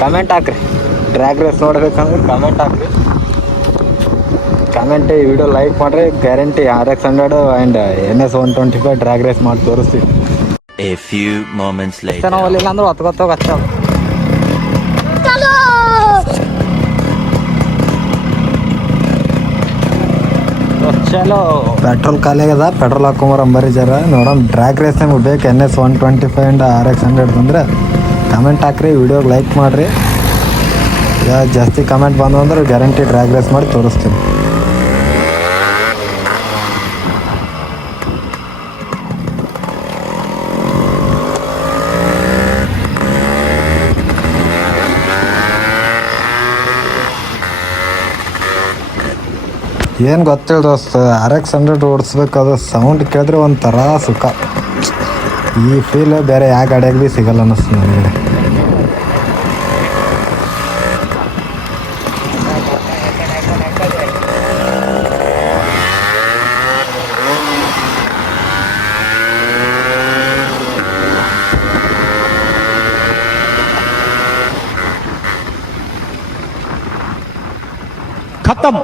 Comment ಹಾಕ್ರಿ. Drag race ನೋಡ್ಬೇಕಂದ್ರೆ comment ಹಾಕ್ರಿ. ಕಮೆಂಟ್ ಈ ವಿಡಿಯೋ ಲೈಕ್ ಮಾಡಿರಿ. Guarantee RX 100 and NS 125 drag race ಮಾಡಿ ತೋರಿಸ್ತೀವಿ. A few moments later. ನಾವು ಅಲ್ಲಿಲ್ಲ ಅಂದ್ರೆ ಹೊತ್ಕೊತ್ತೋಗಿ ಹಚ್ಚ ಚಲೋ. ಪೆಟ್ರೋಲ್ ಖಾಲಿ ಆಗ್ಯದ. ಪೆಟ್ರೋಲ್ ಹಾಕೊಂಬರಂಬರಿ ಜರ ನೋಡೋಣ. ಡ್ರ್ಯಾಗ್ ರೇಸ್ ನಿಮ್ಗೆ ಬೇಕು NS 125 ಆ್ಯಂಡ್ RX 100 ಬಂದರೆ ಕಮೆಂಟ್ ಹಾಕ್ರಿ. ವಿಡಿಯೋಗೆ ಲೈಕ್ ಮಾಡಿರಿ. ಜಾಸ್ತಿ ಕಮೆಂಟ್ ಬಂದು ಅಂದ್ರೆ ಗ್ಯಾರಂಟಿ ಡ್ರ್ಯಾಗ್ ರೇಸ್ ಮಾಡಿ ತೋರಿಸ್ತೀನಿ. ಏನು ಗೊತ್ತಿಲ್ಲ ದೋಸ್ತ, RX 100 ಓಡಿಸ್ಬೇಕಾದ್ರೆ ಸೌಂಡ್ ಕೇಳಿದ್ರೆ ಒಂಥರ ಸುಖ. ಈ ಫೀಲ್ ಬೇರೆ ಯಾವ ಗಾಡಿಯಾಗ ಭೀ ಸಿಗಲ್ಲ ಅನ್ನಿಸ್ತು ನನಗೆ. खत्म।